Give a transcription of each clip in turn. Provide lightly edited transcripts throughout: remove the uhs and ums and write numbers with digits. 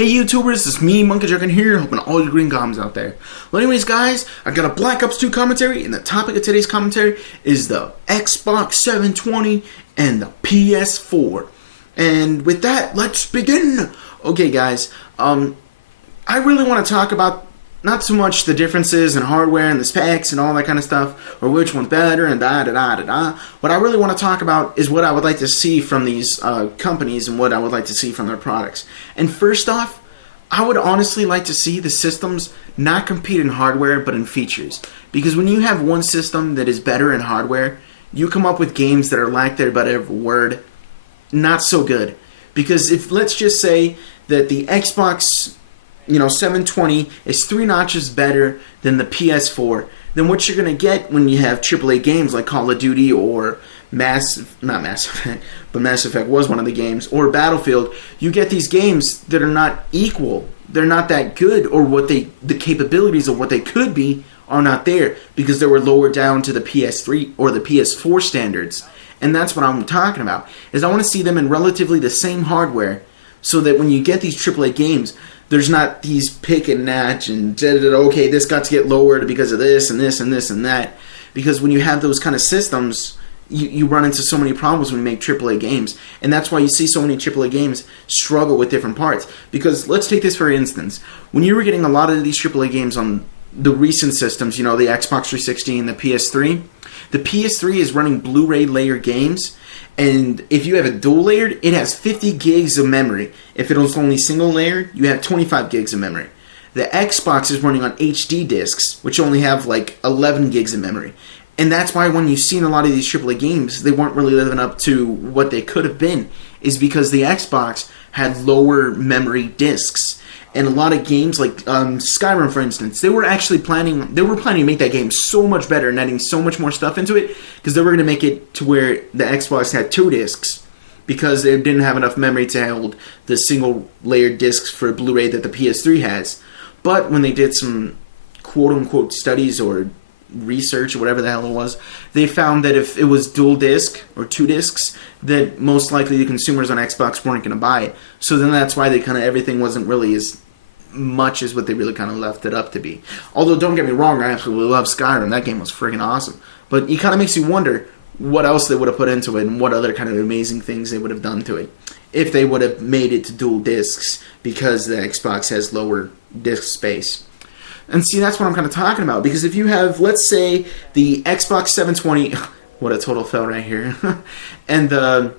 Hey YouTubers, it's me, Monkeydragon here, helping all you green goblins out there. Well anyways guys, I got a Black Ops 2 commentary, and the topic of today's commentary is the Xbox 720 and the PS4. And with that, let's begin! Okay guys, I really want to talk about not so much the differences in hardware and the specs and all that kind of stuff, or which one's better and da-da-da-da-da. What I really want to talk about is what I would like to see from these companies and what I would like to see from their products. And first off, I would honestly like to see the systems not compete in hardware but in features. Because when you have one system that is better in hardware, you come up with games that are, like their better word, not so good. Because if, let's just say that the Xbox 720 is 3 notches better than the PS4, then what you're going to get when you have AAA games like Call of Duty or Mass Effect was one of the games, or Battlefield, you get these games that are not equal. They're not that good, or the capabilities of what they could be are not there because they were lowered down to the PS3 or the PS4 standards. And that's what I'm talking about, is I want to see them in relatively the same hardware so that when you get these AAA games, there's not these pick and match and okay, this got to get lowered because of this and this and this and that. Because when you have those kind of systems, you run into so many problems when you make AAA games. And that's why you see so many AAA games struggle with different parts. Because let's take this for instance. When you were getting a lot of these AAA games on the recent systems, the Xbox 360 and the PS3 is running Blu-ray layer games. And if you have it dual layered, it has 50 gigs of memory. If it was only single layered, you have 25 gigs of memory. The Xbox is running on HD discs, which only have like 11 gigs of memory. And that's why when you've seen a lot of these AAA games, they weren't really living up to what they could have been, is because the Xbox had lower memory discs. And a lot of games like Skyrim, for instance, they were planning to make that game so much better and adding so much more stuff into it, because they were going to make it to where the Xbox had 2 discs, because they didn't have enough memory to hold the single layered discs for Blu-ray that the PS3 has. But when they did some quote-unquote studies or research or whatever the hell it was, they found that if it was dual disc or 2 discs, that most likely the consumers on Xbox weren't going to buy it. So then that's why everything wasn't really as much as what they really kind of left it up to be. Although don't get me wrong, I absolutely love Skyrim. That game was friggin' awesome. But it kind of makes you wonder what else they would have put into it and what other kind of amazing things they would have done to it if they would have made it to dual discs, because the Xbox has lower disc space. And see, that's what I'm kind of talking about. Because if you have, let's say, the Xbox 720, what a total fail right here, and the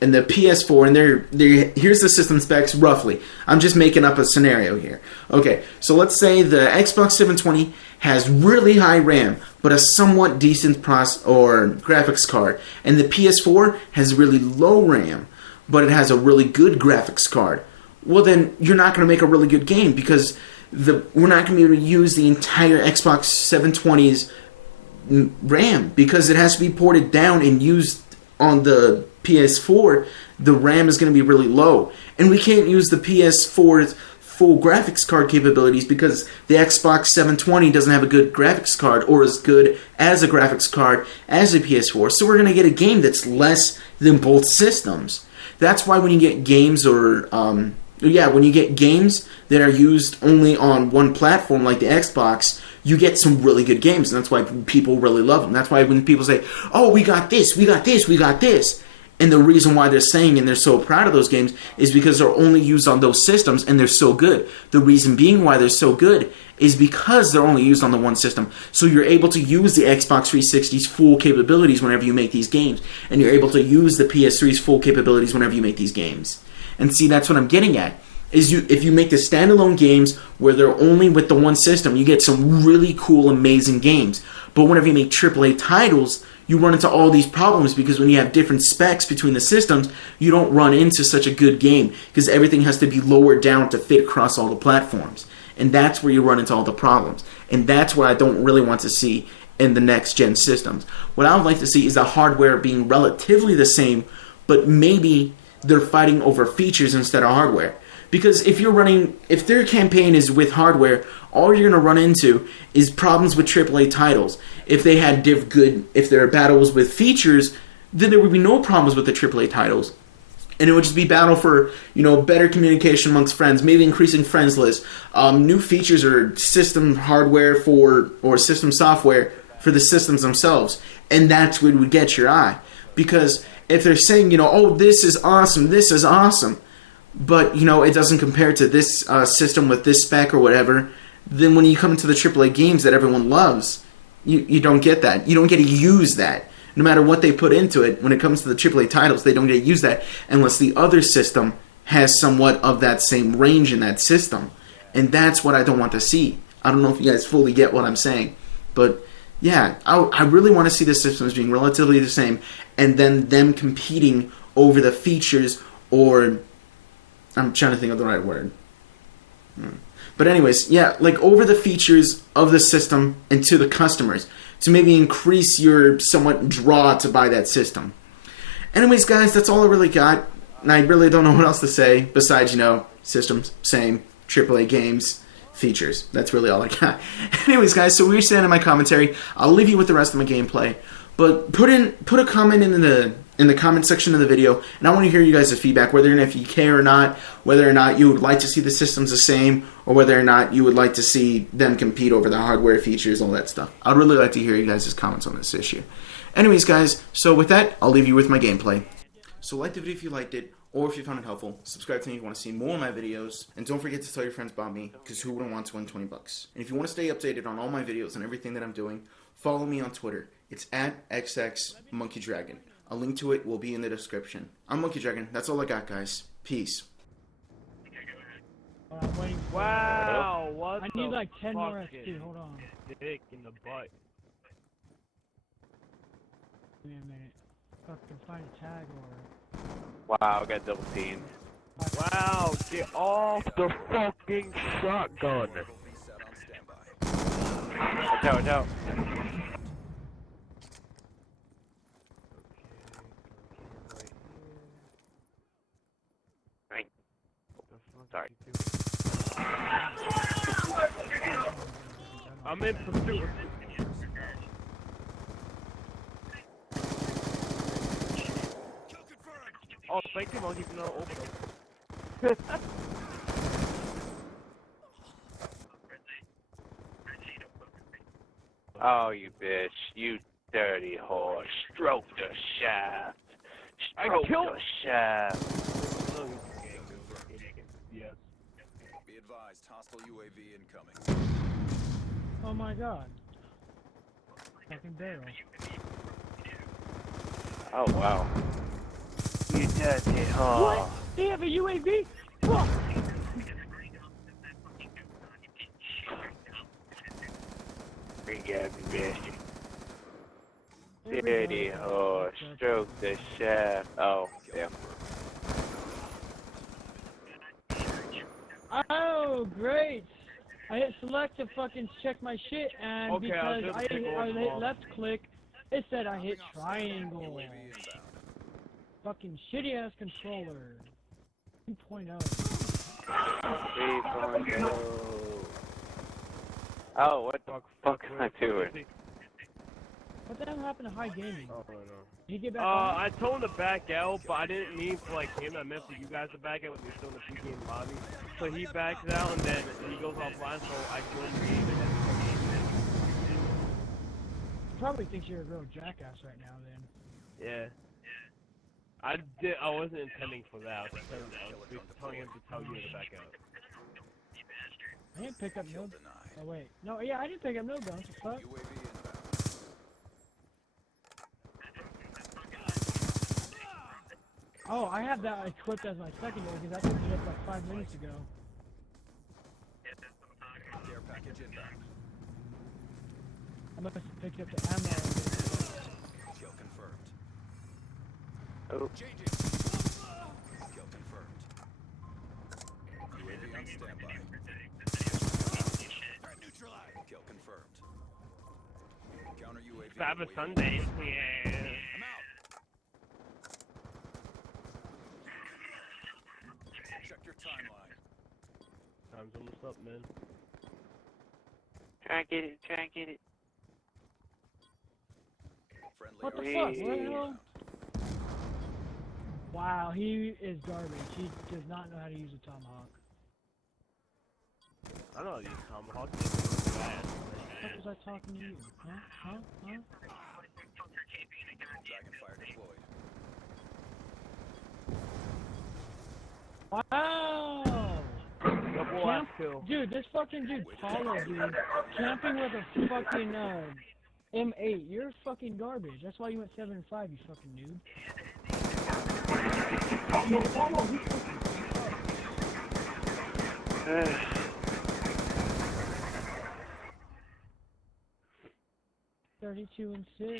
PS4, and here's the system specs roughly. I'm just making up a scenario here. Okay, so let's say the Xbox 720 has really high RAM, but a somewhat decent graphics card, and the PS4 has really low RAM, but it has a really good graphics card. Well, then you're not going to make a really good game, because we're not going to be able to use the entire Xbox 720's RAM, because it has to be ported down and used on the PS4. The RAM is going to be really low, and we can't use the PS4's full graphics card capabilities because the Xbox 720 doesn't have a good graphics card, or as good as a graphics card as a PS4. So we're going to get a game that's less than both systems. That's why when you get games when you get games that are used only on one platform like the Xbox, you get some really good games, and that's why people really love them. That's why when people say, oh, we got this, we got this, we got this, and the reason why they're saying and they're so proud of those games is because they're only used on those systems and they're so good. The reason being why they're so good is because they're only used on the one system. So you're able to use the Xbox 360's full capabilities whenever you make these games, and you're able to use the PS3's full capabilities whenever you make these games. And see, that's what I'm getting at. If you make the standalone games where they're only with the one system, you get some really cool, amazing games. But whenever you make AAA titles, you run into all these problems, because when you have different specs between the systems, you don't run into such a good game, because everything has to be lowered down to fit across all the platforms. And that's where you run into all the problems. And that's what I don't really want to see in the next-gen systems. What I would like to see is the hardware being relatively the same, but maybe they're fighting over features instead of hardware. Because if their campaign is with hardware, all you're going to run into is problems with AAA titles. If their battle was with features, then there would be no problems with the AAA titles. and it would just be battle for, you know, better communication amongst friends, maybe increasing friends list, new features or system hardware for or system software for the systems themselves, and that's what would get your eye. Because if they're saying, you know, oh, this is awesome, but you know it doesn't compare to this system with this spec or whatever, then when you come into the AAA games that everyone loves, you don't get that. You don't get to use that. No matter what they put into it, when it comes to the AAA titles, they don't get to use that unless the other system has somewhat of that same range in that system. And that's what I don't want to see. I don't know if you guys fully get what I'm saying. But yeah, I really want to see the systems being relatively the same and then them competing over the features, or I'm trying to think of the right word. But anyways, yeah, like over the features of the system and to the customers to maybe increase your somewhat draw to buy that system. Anyways, guys, that's all I really got. And I really don't know what else to say besides, you know, systems, same, AAA games, features. That's really all I got. Anyways, guys, so we're staying in my commentary. I'll leave you with the rest of my gameplay. But put a comment in the comment section of the video, and I want to hear you guys' feedback, whether or not if you care or not, whether or not you would like to see the systems the same, or whether or not you would like to see them compete over the hardware features, all that stuff. I'd really like to hear you guys' comments on this issue. Anyways, guys, so with that, I'll leave you with my gameplay. So like the video if you liked it, or if you found it helpful. Subscribe to me if you want to see more of my videos, and don't forget to tell your friends about me, because who wouldn't want to win 20 bucks? And if you want to stay updated on all my videos and everything that I'm doing, follow me on Twitter. It's at xXMonkeyDragon. A link to it will be in the description. I'm Monkeydragon. That's all I got, guys. Peace. Wow, what I need like 10 more XP, hold on. Dick in the butt. Give me a minute. Fucking find a tag or... Wow, I got double teamed. Wow, get off the fucking shotgun. Watch out, watch out. Right. Sorry. I'm in pursuit. Oh, thank you, Monkey, for not opening. Oh, you bitch. You dirty whore. Stroke the shaft. Stroke the shaft. Yes. Be advised, hostile UAV incoming. Oh my god. Fucking barrel. Oh, wow. You dirty whore. What? They have a UAV? Fuck! Forget me, bitch. Dirty whore. Stroke the shaft. Oh, yeah. Oh, great! I hit select to fucking check my shit, and Okay, because I I hit left click, it said I hit triangle. Fucking shitty ass controller. 2.0. 3.0. Oh, what the fuck am I doing? What the hell happened to high gaming? Oh, no. Did he get back on? I told him to back out, but I didn't mean for like him. I meant for you guys to back out when you're still in the pre-game lobby. So he backs out and then he goes offline. So I joined the game and then. He probably thinks you're a real jackass right now. Then. Yeah. I wasn't intending for that. I was telling him to tell you to back out. I didn't pick up no. Oh wait, no, yeah, I didn't pick up no guns. What the fuck? Oh, I have that equipped as my secondary because I picked it up like 5 minutes ago. Care package inbound. I must have picked up the ammo. Kill confirmed. Oh. Changing. Kill confirmed. UAV on standby. Neutralized. Kill confirmed. Counter UAV. Sabbath Sunday. Yeah. I'm out. Check your timeline. Time's almost up, man. Try and get it, try and get it. Friendly What the RC fuck? What the hell? Wow, he is garbage. He does not know how to use a tomahawk. I know you tomahawk. It's bad. What was I talking to you? Huh? Dragonfire deployed. Wow! Double ass kill. Dude, this fucking dude, Paulo, dude, camping with a fucking, M8. You're fucking garbage. That's why you went 7 and 5, you fucking noob. 32 and 6.